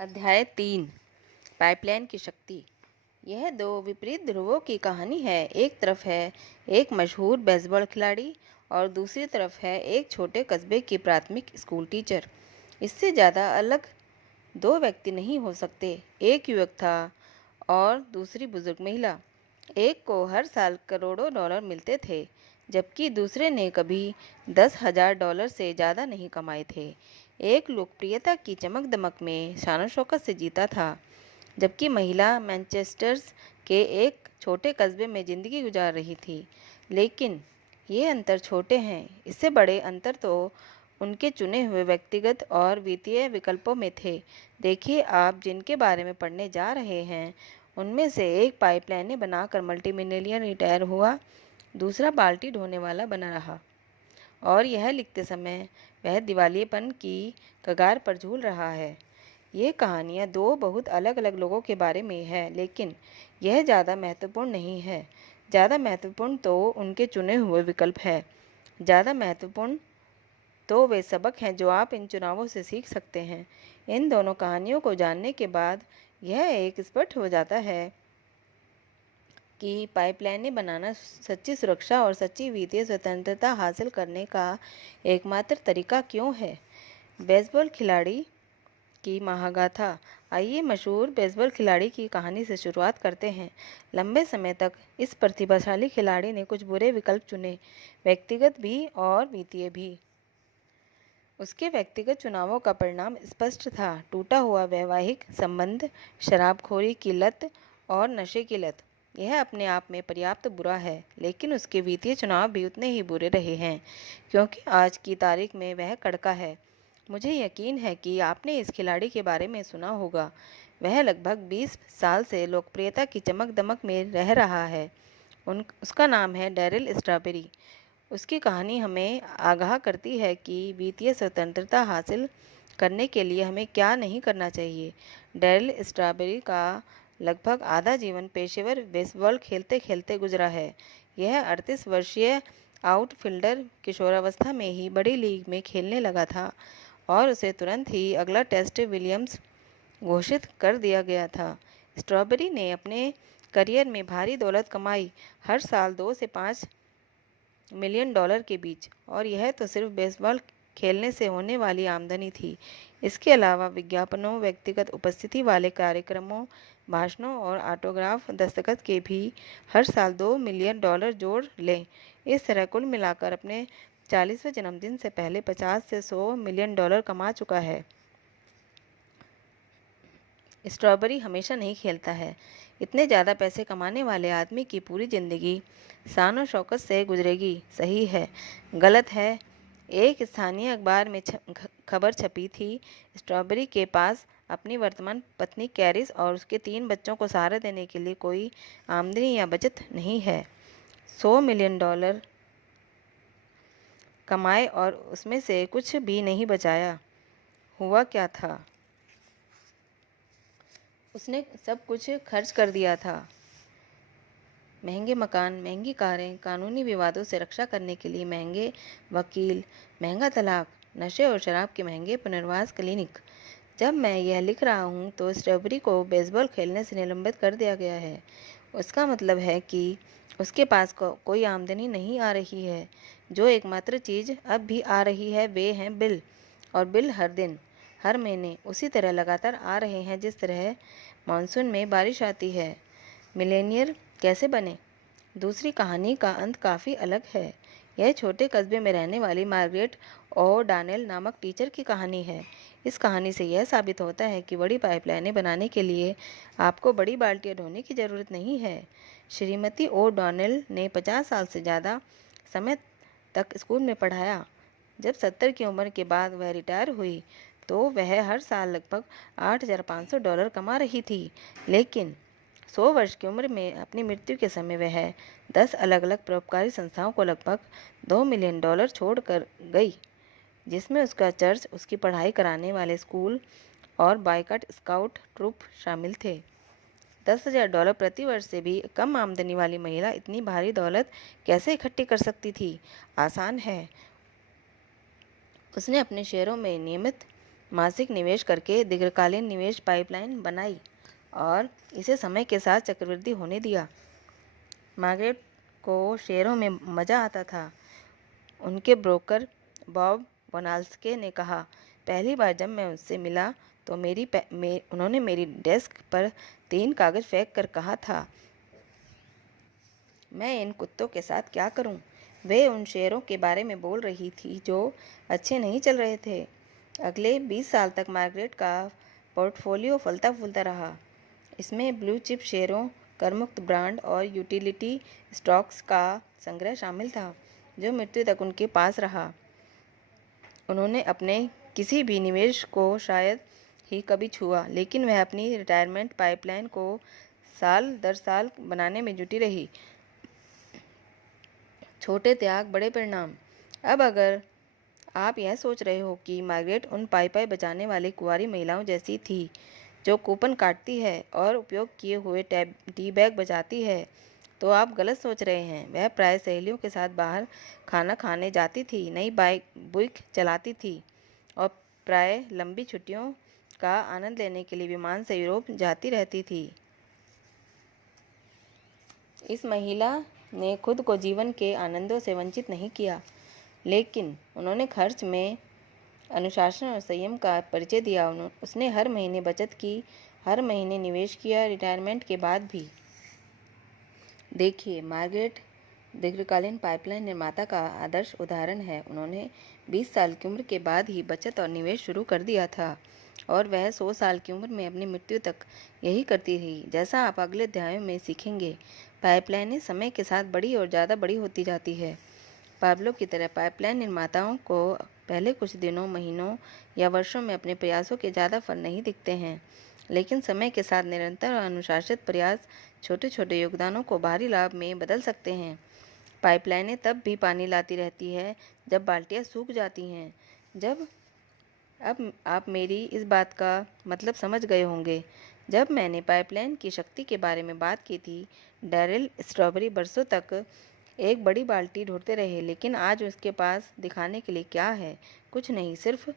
अध्याय 3 पाइपलाइन की शक्ति। यह दो विपरीत ध्रुवों की कहानी है। एक तरफ है एक मशहूर बेसबॉल खिलाड़ी और दूसरी तरफ है एक छोटे कस्बे की प्राथमिक स्कूल टीचर। इससे ज़्यादा अलग दो व्यक्ति नहीं हो सकते। एक युवक था और दूसरी बुजुर्ग महिला। एक को हर साल करोड़ों डॉलर मिलते थे, जबकि दूसरे ने कभी 10,000 डॉलर से ज़्यादा नहीं कमाए थे। एक लोकप्रियता की चमक दमक में शान शौकत से जीता था, जबकि महिला मैनचेस्टर के एक छोटे कस्बे में ज़िंदगी गुजार रही थी। लेकिन ये अंतर छोटे हैं, इससे बड़े अंतर तो उनके चुने हुए व्यक्तिगत और वित्तीय विकल्पों में थे। देखिए, आप जिनके बारे में पढ़ने जा रहे हैं उनमें से एक पाइपलाइनें बनाकर मल्टीमिलियनर रिटायर हुआ, दूसरा बाल्टी ढोने वाला बना रहा और यह लिखते समय वह दिवालियेपन की कगार पर झूल रहा है। ये कहानियाँ दो बहुत अलग अलग लोगों के बारे में है, लेकिन यह ज़्यादा महत्वपूर्ण नहीं है। ज़्यादा महत्वपूर्ण तो उनके चुने हुए विकल्प है। ज़्यादा महत्वपूर्ण तो वे सबक हैं जो आप इन चुनावों से सीख सकते हैं। इन दोनों कहानियों को जानने के बाद यह एक स्पष्ट हो जाता है कि पाइपलाइनें बनाना सच्ची सुरक्षा और सच्ची वित्तीय स्वतंत्रता हासिल करने का एकमात्र तरीका क्यों है। बेसबॉल खिलाड़ी की महागाथा। आइए मशहूर बेसबॉल खिलाड़ी की कहानी से शुरुआत करते हैं। लंबे समय तक इस प्रतिभाशाली खिलाड़ी ने कुछ बुरे विकल्प चुने, व्यक्तिगत भी और वित्तीय भी। उसके व्यक्तिगत चुनावों का परिणाम स्पष्ट था: टूटा हुआ वैवाहिक संबंध, शराबखोरी की लत और नशे की लत। यह अपने आप में पर्याप्त बुरा है, लेकिन उसके वित्तीय चुनाव भी उतने ही बुरे रहे हैं, क्योंकि आज की तारीख में वह कड़का है। मुझे यकीन है कि आपने इस खिलाड़ी के बारे में सुना होगा। वह लगभग 20 साल से लोकप्रियता की चमक दमक में रह रहा है। उसका नाम है डैरिल स्ट्रॉबेरी। उसकी कहानी हमें आगाह करती है कि वित्तीय स्वतंत्रता हासिल करने के लिए हमें क्या नहीं करना चाहिए। डैरिल स्ट्रॉबेरी का लगभग आधा जीवन पेशेवर बेसबॉल खेलते खेलते गुजरा है। यह 38 वर्षीय आउटफील्डर किशोरावस्था में ही बड़ी लीग में खेलने लगा था और उसे तुरंत ही अगला टेस्ट विलियम्स घोषित कर दिया गया था। स्ट्रॉबेरी ने अपने करियर में भारी दौलत कमाई, हर साल 2 से 5 मिलियन डॉलर के बीच, और यह तो सिर्फ बेसबॉल खेलने से होने वाली आमदनी थी। इसके अलावा विज्ञापनों, व्यक्तिगत उपस्थिति वाले कार्यक्रमों, भाषणों और ऑटोग्राफ दस्तखत के भी हर साल 2 मिलियन डॉलर जोड़ लें। इस तरह कुल मिलाकर अपने 40वें जन्मदिन से पहले 50 से 100 मिलियन डॉलर कमा चुका है। स्ट्रॉबेरी हमेशा नहीं खेलता है। इतने ज़्यादा पैसे कमाने वाले आदमी की पूरी ज़िंदगी शान और शौकत से गुजरेगी, सही है? गलत है। एक स्थानीय अखबार में खबर छपी थी, स्ट्रॉबेरी के पास अपनी वर्तमान पत्नी कैरिस और उसके 3 बच्चों को सहारा देने के लिए कोई आमदनी या बचत नहीं है। 100 मिलियन डॉलर कमाए और उसमें से कुछ भी नहीं बचाया। हुआ क्या था? उसने सब कुछ खर्च कर दिया था। महंगे मकान, महंगी कारें, कानूनी विवादों से रक्षा करने के लिए महंगे वकील, महंगा तलाक, नशे और शराब के महंगे पुनर्वास क्लिनिक। जब मैं यह लिख रहा हूँ तो स्ट्रॉबेरी को बेसबॉल खेलने से निलंबित कर दिया गया है। उसका मतलब है कि उसके पास कोई आमदनी नहीं आ रही है। जो एकमात्र चीज़ अब भी आ रही है वे हैं बिल, और बिल हर दिन, हर महीने उसी तरह लगातार आ रहे हैं जिस तरह मानसून में बारिश आती है। मिलेनियर कैसे बने? दूसरी कहानी का अंत काफ़ी अलग है। यह छोटे कस्बे में रहने वाली मार्गरेट ओ डानेल नामक टीचर की कहानी है। इस कहानी से यह साबित होता है कि बड़ी पाइपलाइनें बनाने के लिए आपको बड़ी बाल्टियां ढोने की ज़रूरत नहीं है। श्रीमती ओ डॉनेल ने 50 साल से ज़्यादा समय तक स्कूल में पढ़ाया। जब 70 की उम्र के बाद वह रिटायर हुई तो वह हर साल लगभग $8,500 कमा रही थी, लेकिन 100 वर्ष की उम्र में अपनी मृत्यु के समय वह 10 अलग अलग परोपकारी संस्थाओं को लगभग $2 मिलियन छोड़ कर गई, जिसमें उसका चर्च, उसकी पढ़ाई कराने वाले स्कूल और बाइकाट स्काउट ट्रूप शामिल थे। $10,000 प्रति वर्ष से भी कम आमदनी वाली महिला इतनी भारी दौलत कैसे इकट्ठी कर सकती थी? आसान है। उसने अपने शेयरों में नियमित मासिक निवेश करके दीर्घकालीन निवेश पाइपलाइन बनाई और इसे समय के साथ चक्रवृद्धि होने दिया। मार्गरेट को शेयरों में मज़ा आता था। उनके ब्रोकर बॉब बोनाल्स्के ने कहा, पहली बार जब मैं उससे मिला तो उन्होंने मेरी डेस्क पर 3 कागज़ फेंक कर कहा था, मैं इन कुत्तों के साथ क्या करूं? वे उन शेयरों के बारे में बोल रही थी जो अच्छे नहीं चल रहे थे। अगले 20 साल तक मार्गरेट का पोर्टफोलियो फलता फूलता रहा। इसमें ब्लू चिप शेयरों, करमुक्त ब्रांड और यूटिलिटी स्टॉक्स का संग्रह शामिल था, जो मृत्यु तक उनके पास रहा। उन्होंने अपने किसी भी निवेश को शायद ही कभी छुआ, लेकिन वह अपनी रिटायरमेंट पाइपलाइन को साल दर साल बनाने में जुटी रही। छोटे त्याग, बड़े परिणाम। अब अगर आप यह सोच रहे हो कि मार्गरेट उन पाई पाई बचाने वाली कुंवारी महिलाओं जैसी थी जो कूपन काटती है और उपयोग किए हुए टी बैग बचाती है, तो आप गलत सोच रहे हैं। वह प्राय सहेलियों के साथ बाहर खाना खाने जाती थी, नई बुक चलाती थी और प्राय लंबी छुट्टियों का आनंद लेने के लिए विमान से यूरोप जाती रहती थी। इस महिला ने खुद को जीवन के आनंदों से वंचित नहीं किया, लेकिन उन्होंने खर्च में अनुशासन और संयम का परिचय दिया। उसने हर महीने बचत की, हर महीने निवेश किया, रिटायरमेंट के बाद भी। देखिए, मार्गरेट दीर्घकालीन पाइपलाइन निर्माता का आदर्श उदाहरण है। उन्होंने 20 साल की उम्र के बाद ही बचत और निवेश शुरू कर दिया था और वह 100 साल की उम्र में अपनी मृत्यु तक यही करती रही। जैसा आप अगले अध्यायों में सीखेंगे, पाइपलाइनें समय के साथ बड़ी और ज़्यादा बड़ी होती जाती है। पाब्लो की तरह पाइपलाइन निर्माताओं को पहले कुछ दिनों, महीनों या वर्षों में अपने प्रयासों के ज़्यादा फल नहीं दिखते हैं, लेकिन समय के साथ निरंतर और अनुशासित प्रयास छोटे छोटे योगदानों को भारी लाभ में बदल सकते हैं। पाइपलाइनें तब भी पानी लाती रहती है जब बाल्टियां सूख जाती हैं। अब आप मेरी इस बात का मतलब समझ गए होंगे। जब मैंने पाइपलाइन की शक्ति के बारे में बात की थी, डैरिल स्ट्रॉबेरी बरसों तक एक बड़ी बाल्टी ढूंढते रहे, लेकिन आज उसके पास दिखाने के लिए क्या है? कुछ नहीं, सिर्फ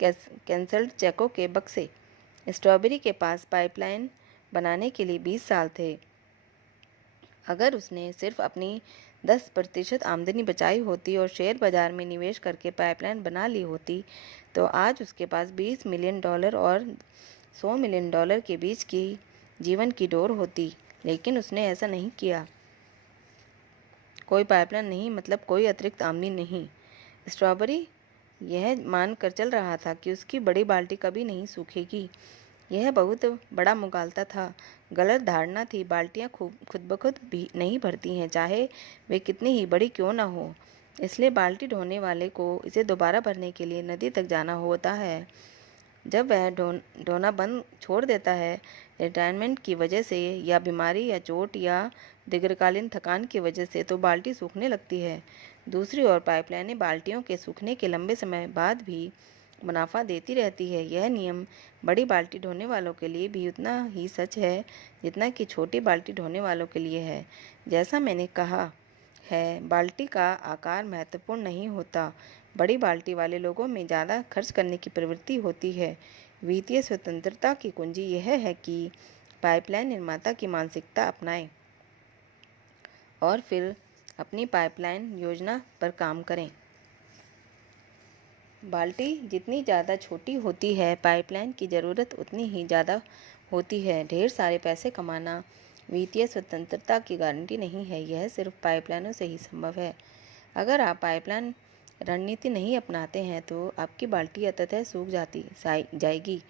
कैंसल्ड चेकों के बक्से। स्ट्रॉबेरी के पास पाइपलाइन बनाने के लिए 20 साल थे। अगर उसने सिर्फ अपनी 10% आमदनी बचाई होती और शेयर बाजार में निवेश करके पाइपलाइन बना ली होती, तो आज उसके पास $20 मिलियन और $100 मिलियन के बीच की जीवन की डोर होती। लेकिन उसने ऐसा नहीं किया। कोई पाइपलाइन नहीं मतलब कोई अतिरिक्त आमदनी नहीं। स्ट्रॉबेरी यह मानकर चल रहा था कि उसकी बड़ी बाल्टी कभी नहीं सूखेगी। यह बहुत बड़ा मुगालता था, गलत धारणा थी। बाल्टियाँ खुद ब खुद भी नहीं भरती हैं, चाहे वे कितनी ही बड़ी क्यों ना हो। इसलिए बाल्टी ढोने वाले को इसे दोबारा भरने के लिए नदी तक जाना होता है। जब वह ढोना बंद छोड़ देता है, रिटायरमेंट की वजह से या बीमारी या चोट या दीर्घकालीन थकान की वजह से, तो बाल्टी सूखने लगती है। दूसरी ओर पाइपलाइनें बाल्टियों के सूखने के लंबे समय बाद भी मुनाफा देती रहती है। यह नियम बड़ी बाल्टी ढोने वालों के लिए भी उतना ही सच है जितना कि छोटी बाल्टी ढोने वालों के लिए है। जैसा मैंने कहा है, बाल्टी का आकार महत्वपूर्ण नहीं होता। बड़ी बाल्टी वाले लोगों में ज़्यादा खर्च करने की प्रवृत्ति होती है। वित्तीय स्वतंत्रता की कुंजी यह है कि पाइपलाइन निर्माता की मानसिकता अपनाएं और फिर अपनी पाइपलाइन योजना पर काम करें। बाल्टी जितनी ज़्यादा छोटी होती है, पाइपलाइन की ज़रूरत उतनी ही ज़्यादा होती है। ढेर सारे पैसे कमाना वित्तीय स्वतंत्रता की गारंटी नहीं है, यह सिर्फ पाइपलाइनों से ही संभव है। अगर आप पाइपलाइन रणनीति नहीं अपनाते हैं तो आपकी बाल्टी अंततः सूख जाएगी।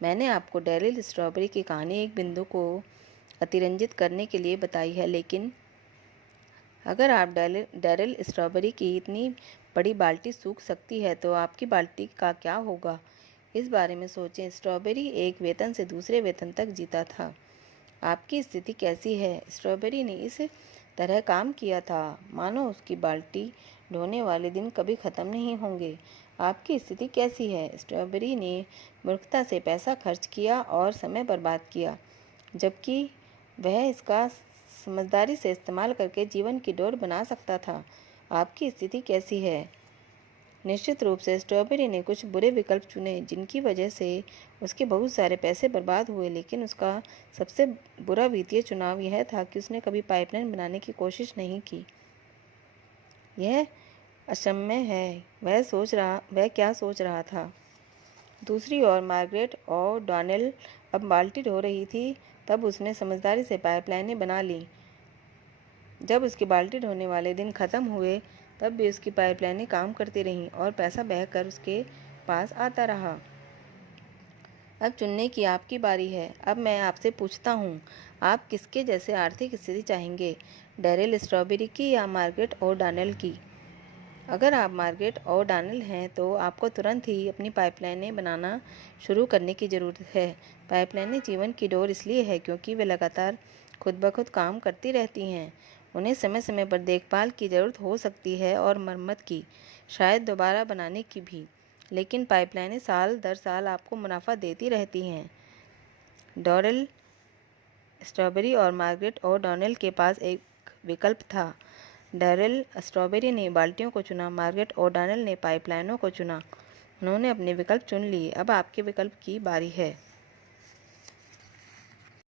मैंने आपको डैरिल स्ट्रॉबेरी की कहानी एक बिंदु को अतिरंजित करने के लिए बताई है, लेकिन अगर आप डैरिल स्ट्रॉबेरी की इतनी बड़ी बाल्टी सूख सकती है तो आपकी बाल्टी का क्या होगा? इस बारे में सोचें। स्ट्रॉबेरी एक वेतन से दूसरे वेतन तक जीता था। आपकी स्थिति कैसी है? स्ट्रॉबेरी ने इस तरह काम किया था मानो उसकी बाल्टी ढोने वाले दिन कभी ख़त्म नहीं होंगे। आपकी स्थिति कैसी है? स्ट्रॉबेरी ने मूर्खता से पैसा खर्च किया और समय बर्बाद किया, जबकि वह इसका समझदारी से इस्तेमाल करके जीवन की डोर बना सकता था। आपकी स्थिति कैसी है? निश्चित रूप से स्ट्रॉबेरी ने कुछ बुरे विकल्प चुने जिनकी वजह से उसके बहुत सारे पैसे बर्बाद हुए, लेकिन उसका सबसे बुरा वित्तीय चुनाव यह था कि उसने कभी पाइपलाइन बनाने की कोशिश नहीं की। यह अक्षम्य है, वह क्या सोच रहा था। दूसरी ओर मार्गरेट और डॉनेल अब बाल्टी ढो रही थी। तब उसने समझदारी से पाइपलाइनें बना ली। जब उसकी बाल्टी ढोने वाले दिन ख़त्म हुए तब भी उसकी पाइपलाइनें काम करती रहीं और पैसा बहकर उसके पास आता रहा। अब चुनने की आपकी बारी है। अब मैं आपसे पूछता हूँ, आप किसके जैसे आर्थिक स्थिति चाहेंगे, डेरिल स्ट्रॉबेरी की या मार्गरेट और डॉनेल की? अगर आप मार्गरेट और डॉनेल हैं तो आपको तुरंत ही अपनी पाइपलाइनें बनाना शुरू करने की ज़रूरत है। पाइपलाइनें जीवन की डोर इसलिए है क्योंकि वे लगातार खुद ब खुद काम करती रहती हैं। उन्हें समय समय पर देखभाल की ज़रूरत हो सकती है और मरम्मत की, शायद दोबारा बनाने की भी, लेकिन पाइपलाइनें साल दर साल आपको मुनाफा देती रहती हैं। डेरिल स्ट्रॉबेरी और मार्गरेट और डॉनेल के पास एक विकल्प था। डेरिल स्ट्रॉबेरी ने बाल्टियों को चुना, मार्गरेट और डॉनेल ने पाइपलाइनों को चुना। उन्होंने अपने विकल्प चुन लिए। अब आपके विकल्प की बारी है।